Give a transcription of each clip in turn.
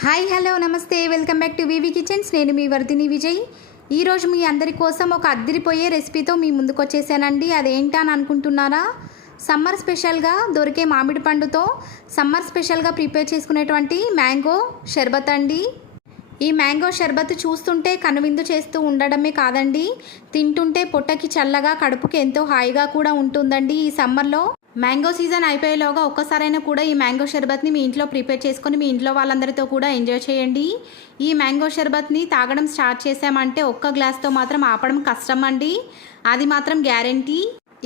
Hi hello namaste. Welcome back to V V kitchens. నేను మీ వర్ధిని విజయ్. ఈరోజు మీ అందరి కోసం ఒక అద్దిరిపోయే రెసిపీతో మీ ముందుకు వచ్చేసానండి. అదేంటా అని అనుకుంటున్నారా? సమ్మర్ స్పెషల్గా దొరికే మామిడి పండుతో సమ్మర్ స్పెషల్గా ప్రిపేర్ చేసుకునేటువంటి మ్యాంగో షర్బత్ అండి. ఈ మ్యాంగో షర్బత్ చూస్తుంటే కనువిందు చేస్తూ ఉండడమే కాదండి. తింటుంటే పొట్టకి చల్లగా కడుపుకి ఎంతో హాయిగా కూడా ఉంటుందండి ఈ సమ్మర్లో. మ్యాంగో సీజన్ అయిపోయేలోగా ఒక్కసారైనా కూడా ఈ మ్యాంగో షర్బత్ని మీ ఇంట్లో ప్రిపేర్ చేసుకొని మీ ఇంట్లో వాళ్ళందరితో కూడా ఎంజాయ్ చేయండి. ఈ మ్యాంగో షర్బత్ని తాగడం స్టార్ట్ చేసామంటే ఒక్క గ్లాస్తో మాత్రం ఆపడం కష్టం అండి అది మాత్రం గ్యారంటీ.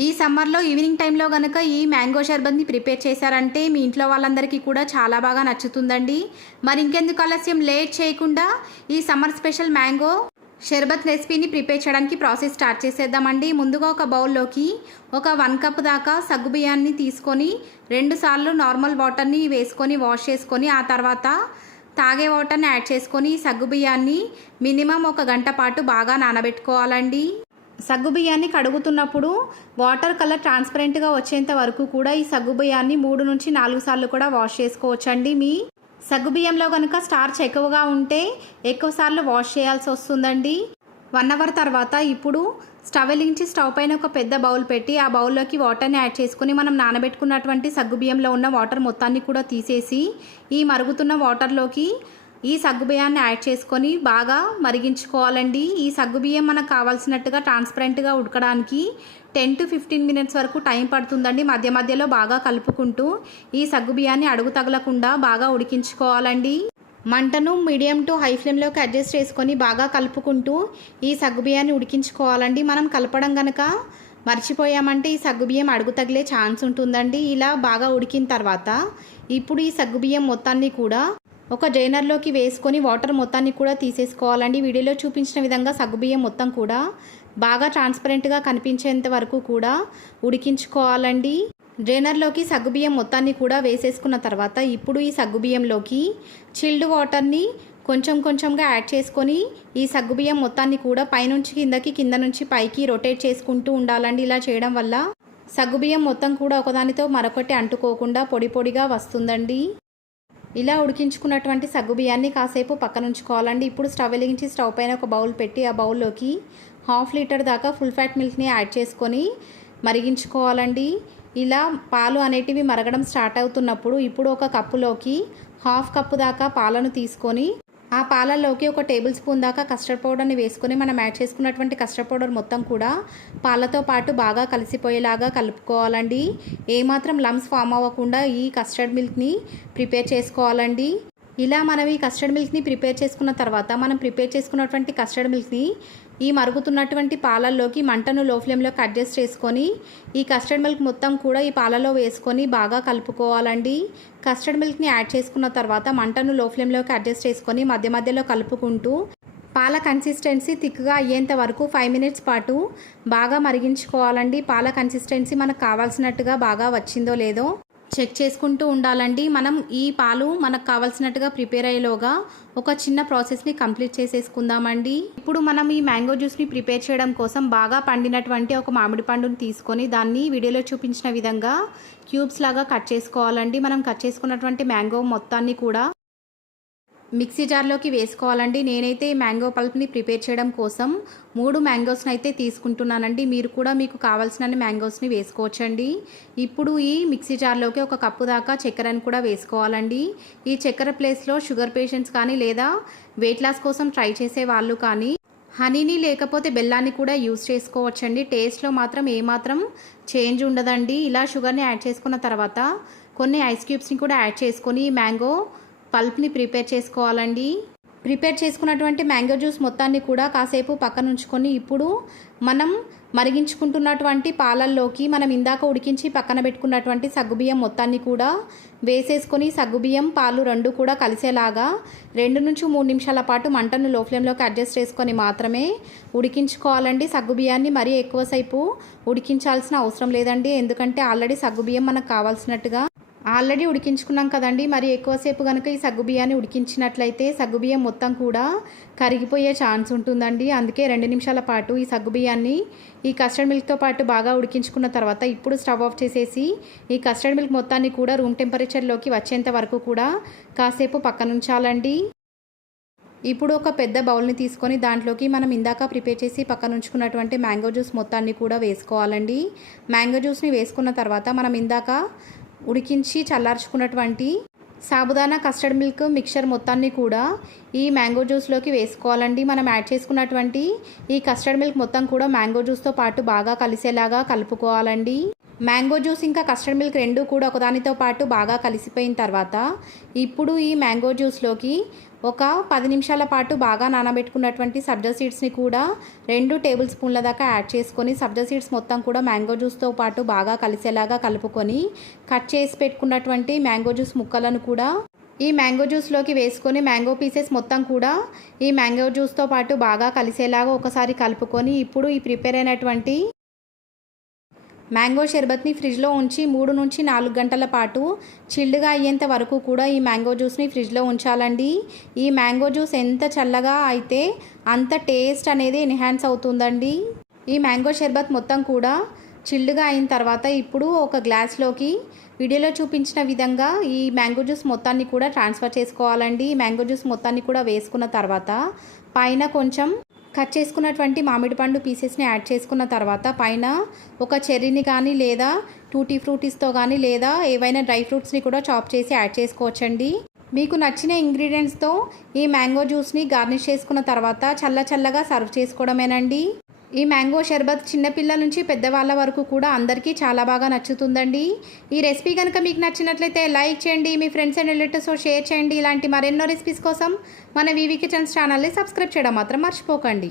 ఈ సమ్మర్లో ఈవినింగ్ టైంలో కనుక ఈ మ్యాంగో షర్బత్ని ప్రిపేర్ చేశారంటే మీ ఇంట్లో వాళ్ళందరికీ కూడా చాలా బాగా నచ్చుతుందండి. మరి ఇంకెందుకు ఆలస్యం? లేట్ చేయకుండా ఈ సమ్మర్ స్పెషల్ మ్యాంగో షర్బత్ రెసిపీని ప్రిపేర్ చేయడానికి ప్రాసెస్ స్టార్ట్ చేసేద్దామండి. ముందుగా ఒక బౌల్లోకి ఒక వన్ కప్ దాకా సగ్గుబియ్యాన్ని తీసుకొని రెండు సార్లు నార్మల్ వాటర్ని వేసుకొని వాష్ చేసుకొని ఆ తర్వాత తాగే వాటర్ని యాడ్ చేసుకొని సగ్గుబియ్యాన్ని మినిమం ఒక గంట పాటు బాగా నానబెట్టుకోవాలండి. సగ్గుబియ్యాన్ని కడుగుతున్నప్పుడు వాటర్ కలర్ ట్రాన్స్పరెంట్గా వచ్చేంత వరకు కూడా ఈ సగ్గుబియ్యాన్ని మూడు నుంచి నాలుగు సార్లు కూడా వాష్ చేసుకోవచ్చండి మీ సగ్గుబియ్యంలో కనుక స్టార్చ్ ఎక్కువగా ఉంటే ఎక్కువ సార్లు వాష్ చేయాల్సి వస్తుందండి. వన్ అవర్ తర్వాత ఇప్పుడు స్టవ్ వెలిగించి స్టవ్ పైన ఒక పెద్ద బౌల్ పెట్టి ఆ బౌల్లోకి వాటర్ని యాడ్ చేసుకుని మనం నానబెట్టుకున్నటువంటి సగ్గుబియ్యంలో ఉన్న వాటర్ మొత్తాన్ని కూడా తీసేసి ఈ మరుగుతున్న వాటర్లోకి ఈ సగ్గుబియ్యాన్ని యాడ్ చేసుకొని బాగా మరిగించుకోవాలండి. ఈ సగ్గుబియ్యం మనకు కావాల్సినట్టుగా ట్రాన్స్పరెంట్గా ఉడకడానికి టెన్ టు ఫిఫ్టీన్ మినిట్స్ వరకు టైం పడుతుందండి. మధ్య మధ్యలో బాగా కలుపుకుంటూ ఈ సగ్గుబియ్యాన్ని అడుగు తగలకుండా బాగా ఉడికించుకోవాలండి. మంటను మీడియం టు హై ఫ్లేమ్లోకి అడ్జస్ట్ చేసుకొని బాగా కలుపుకుంటూ ఈ సగ్గుబియ్యాన్ని ఉడికించుకోవాలండి. మనం కలపడం గనక మర్చిపోయామంటే ఈ సగ్గుబియ్యం అడుగు తగిలే ఛాన్స్ ఉంటుందండి. ఇలా బాగా ఉడికిన తర్వాత ఇప్పుడు ఈ సగ్గుబియ్యం మొత్తాన్ని కూడా ఒక జైనర్లోకి వేసుకొని వాటర్ మొత్తాన్ని కూడా తీసేసుకోవాలండి. వీడియోలో చూపించిన విధంగా సగ్గుబియ్యం మొత్తం కూడా బాగా ట్రాన్స్పరెంట్గా కనిపించేంత వరకు కూడా ఉడికించుకోవాలండి. డ్రైనర్లోకి సగ్గుబియ్యం మొత్తాన్ని కూడా వేసేసుకున్న తర్వాత ఇప్పుడు ఈ సగ్గుబియ్యంలోకి చిల్డ్ వాటర్ని కొంచెం కొంచెంగా యాడ్ చేసుకొని ఈ సగ్గుబియ్యం మొత్తాన్ని కూడా పైనుంచి కిందకి కింద నుంచి పైకి రొటేట్ చేసుకుంటూ ఉండాలండి. ఇలా చేయడం వల్ల సగ్గుబియ్యం మొత్తం కూడా ఒకదానితో మరొకటి అంటుకోకుండా పొడి పొడిగా వస్తుందండి. ఇలా ఉడికించుకున్నటువంటి సగ్గు బియ్యాన్ని కాసేపు పక్కన ఉంచుకోవాలండి. ఇప్పుడు స్టవ్ వెలిగించి స్టవ్ పైన ఒక బౌల్ పెట్టి ఆ బౌల్లోకి హాఫ్ లీటర్ దాకా ఫుల్ ఫ్యాట్ మిల్క్ని యాడ్ చేసుకొని మరిగించుకోవాలండి. ఇలా పాలు అనేటివి మరగడం స్టార్ట్ అవుతున్నప్పుడు ఇప్పుడు ఒక కప్పులోకి హాఫ్ కప్పు దాకా పాలను తీసుకొని ఆ పాలల్లోకి ఒక టేబుల్ స్పూన్ దాకా కస్టర్డ్ పౌడర్ని వేసుకొని మనం యాడ్ చేసుకున్నటువంటి కస్టర్డ్ పౌడర్ మొత్తం కూడా పాలతో పాటు బాగా కలిసిపోయేలాగా కలుపుకోవాలండి. ఏమాత్రం లమ్స్ ఫామ్ అవ్వకుండా ఈ కస్టర్డ్ మిల్క్ని ప్రిపేర్ చేసుకోవాలండి. ఇలా మనం ఈ కస్టర్డ్ మిల్క్ని ప్రిపేర్ చేసుకున్న తర్వాత మనం ప్రిపేర్ చేసుకున్నటువంటి కస్టర్డ్ మిల్క్ని ఈ మరుగుతున్నటువంటి పాలల్లోకి మంటను లో ఫ్లేమ్లోకి అడ్జస్ట్ చేసుకొని ఈ కస్టర్డ్ మిల్క్ మొత్తం కూడా ఈ పాలలో వేసుకొని బాగా కలుపుకోవాలండి. కస్టర్డ్ మిల్క్ని యాడ్ చేసుకున్న తర్వాత మంటను లో ఫ్లేమ్లోకి అడ్జస్ట్ చేసుకొని మధ్య మధ్యలో కలుపుకుంటూ పాల కన్సిస్టెన్సీ థిక్గా అయ్యేంత వరకు ఫైవ్ మినిట్స్ పాటు బాగా మరిగించుకోవాలండి. పాల కన్సిస్టెన్సీ మనకు కావాల్సినట్టుగా బాగా వచ్చిందో లేదో చెక్ చేసుకుంటూ ఉండాలండి. మనం ఈ పాలు మనకు కావాల్సినట్టుగా ప్రిపేర్ అయ్యేలోగా ఒక చిన్న ప్రాసెస్ని కంప్లీట్ చేసేసుకుందామండి. ఇప్పుడు మనం ఈ మ్యాంగో జ్యూస్ని ప్రిపేర్ చేయడం కోసం బాగా పండినటువంటి ఒక మామిడి పండుని తీసుకొని దాన్ని వీడియోలో చూపించిన విధంగా క్యూబ్స్ లాగా కట్ చేసుకోవాలండి. మనం కట్ చేసుకున్నటువంటి మ్యాంగో మొత్తాన్ని కూడా మిక్సీ జార్లోకి వేసుకోవాలండి. నేనైతే ఈ మ్యాంగో పల్ప్ని ప్రిపేర్ చేయడం కోసం మూడు మ్యాంగోస్ని అయితే తీసుకుంటున్నానండి. మీరు కూడా మీకు కావాల్సిన మ్యాంగోస్ని వేసుకోవచ్చండి. ఇప్పుడు ఈ మిక్సీ జార్లోకి ఒక కప్పు దాకా చక్కెరని కూడా వేసుకోవాలండి. ఈ చక్కెర ప్లేస్లో షుగర్ పేషెంట్స్ కానీ లేదా వెయిట్ లాస్ కోసం ట్రై చేసే వాళ్ళు కానీ హనీని లేకపోతే బెల్లాన్ని కూడా యూస్ చేసుకోవచ్చండి. టేస్ట్లో మాత్రం ఏమాత్రం చేంజ్ ఉండదండి. ఇలా షుగర్ని యాడ్ చేసుకున్న తర్వాత కొన్ని ఐస్ క్యూబ్స్ని కూడా యాడ్ చేసుకొని మ్యాంగో పల్ప్ని ప్రిపేర్ చేసుకోవాలండి. ప్రిపేర్ చేసుకున్నటువంటి మ్యాంగో జ్యూస్ మొత్తాన్ని కూడా కాసేపు పక్కన ఉంచుకొని ఇప్పుడు మనం మరిగించుకుంటున్నటువంటి పాలల్లోకి మనం ఇందాక ఉడికించి పక్కన పెట్టుకున్నటువంటి సగ్గుబియ్యం మొత్తాన్ని కూడా వేసేసుకొని సగ్గుబియ్యం పాలు రెండు కూడా కలిసేలాగా రెండు నుంచి మూడు నిమిషాల పాటు మంటను లో ఫ్లేమ్లోకి అడ్జస్ట్ చేసుకొని మాత్రమే ఉడికించుకోవాలండి సగ్గుబియ్యాన్ని. మరీ ఎక్కువసేపు ఉడికించాల్సిన అవసరం లేదండి. ఎందుకంటే ఆల్రెడీ సగ్గుబియ్యం మనకు కావాల్సినట్టుగా ఆల్రెడీ ఉడికించుకున్నాం కదండి. మరి ఎక్కువసేపు కనుక ఈ సగ్గుబియ్యాన్ని ఉడికించినట్లయితే సగ్గుబియ్యం మొత్తం కూడా కరిగిపోయే ఛాన్స్ ఉంటుందండి. అందుకే రెండు నిమిషాల పాటు ఈ సగ్గుబియ్యాన్ని ఈ కస్టర్డ్ మిల్క్తో పాటు బాగా ఉడికించుకున్న తర్వాత ఇప్పుడు స్టవ్ ఆఫ్ చేసేసి ఈ కస్టర్డ్ మిల్క్ మొత్తాన్ని కూడా రూమ్ టెంపరేచర్లోకి వచ్చేంత వరకు కూడా కాసేపు పక్కనుంచాలండి. ఇప్పుడు ఒక పెద్ద బౌల్ని తీసుకొని దాంట్లోకి మనం ఇందాక ప్రిపేర్ చేసి పక్కన ఉంచుకున్నటువంటి మ్యాంగో జ్యూస్ మొత్తాన్ని కూడా వేసుకోవాలండి. మ్యాంగో జ్యూస్ని వేసుకున్న తర్వాత మనం ఇందాక ఉడికించి చల్లార్చుకున్నటువంటి సాబుదానా కస్టర్డ్ మిల్క్ మిక్చర్ మొత్తాన్ని కూడా ఈ మ్యాంగో జ్యూస్లోకి వేసుకోవాలండి. మనం యాడ్ చేసుకున్నటువంటి ఈ కస్టర్డ్ మిల్క్ మొత్తం కూడా మ్యాంగో జ్యూస్తో పాటు బాగా కలిసేలాగా కలుపుకోవాలండి. మ్యాంగో జ్యూస్ ఇంకా కస్టర్డ్ మిల్క్ రెండు కూడా ఒకదానితో పాటు బాగా కలిసిపోయిన తర్వాత ఇప్పుడు ఈ మ్యాంగో జ్యూస్లోకి ఒక పది నిమిషాల పాటు బాగా నానబెట్టుకున్నటువంటి సబ్జా సీడ్స్ని కూడా రెండు టేబుల్ స్పూన్ల దాకా యాడ్ చేసుకొని సబ్జా సీడ్స్ మొత్తం కూడా మ్యాంగో జ్యూస్తో పాటు బాగా కలిసేలాగా కలుపుకొని కట్ చేసి పెట్టుకున్నటువంటి మ్యాంగో జ్యూస్ ముక్కలను కూడా ఈ మ్యాంగో జ్యూస్లోకి వేసుకొని మ్యాంగో పీసెస్ మొత్తం కూడా ఈ మ్యాంగో జ్యూస్తో పాటు బాగా కలిసేలాగా ఒకసారి కలుపుకొని ఇప్పుడు ఈ ప్రిపేర్ అయినటువంటి మ్యాంగో షర్బత్ని ఫ్రిడ్జ్లో ఉంచి మూడు నుంచి నాలుగు గంటల పాటు చిల్డ్గా అయ్యేంత వరకు కూడా ఈ మ్యాంగో జ్యూస్ని ఫ్రిడ్జ్లో ఉంచాలండి. ఈ మ్యాంగో జ్యూస్ ఎంత చల్లగా అయితే అంత టేస్ట్ అనేది ఎన్హాన్స్ అవుతుందండి. ఈ మ్యాంగో షర్బత్ మొత్తం కూడా చిల్డ్గా అయిన తర్వాత ఇప్పుడు ఒక గ్లాస్లోకి వీడియోలో చూపించిన విధంగా ఈ మ్యాంగో జ్యూస్ మొత్తాన్ని కూడా ట్రాన్స్ఫర్ చేసుకోవాలండి. ఈ మ్యాంగో జ్యూస్ మొత్తాన్ని కూడా వేసుకున్న తర్వాత పైన కొంచెం కట్ చేసుకున్నటువంటి మామిడి పండు పీసెస్ని యాడ్ చేసుకున్న తర్వాత పైన ఒక చెర్రీని కానీ లేదా టూటీ ఫ్రూటీస్తో కానీ లేదా ఏవైనా డ్రై ఫ్రూట్స్ని కూడా చాప్ చేసి యాడ్ చేసుకోవచ్చండి. మీకు నచ్చిన ఇంగ్రీడియంట్స్తో ఈ మ్యాంగో జ్యూస్ని గార్నిష్ చేసుకున్న తర్వాత చల్ల చల్లగా సర్వ్ చేసుకోవడమేనండి. ఈ మ్యాంగో షర్బత్ చిన్నపిల్లల నుంచి పెద్దవాళ్ళ వరకు కూడా అందరికీ చాలా బాగా నచ్చుతుందండి. ఈ రెసిపీ కనుక మీకు నచ్చినట్లయితే లైక్ చేయండి మీ ఫ్రెండ్స్ అండ్ రిలేటివ్స్తో షేర్ చేయండి. ఇలాంటి మరెన్నో రెసిపీస్ కోసం మన వివి కిచెన్స్ ఛానల్ని సబ్స్క్రైబ్ చేయడం మాత్రం మర్చిపోకండి.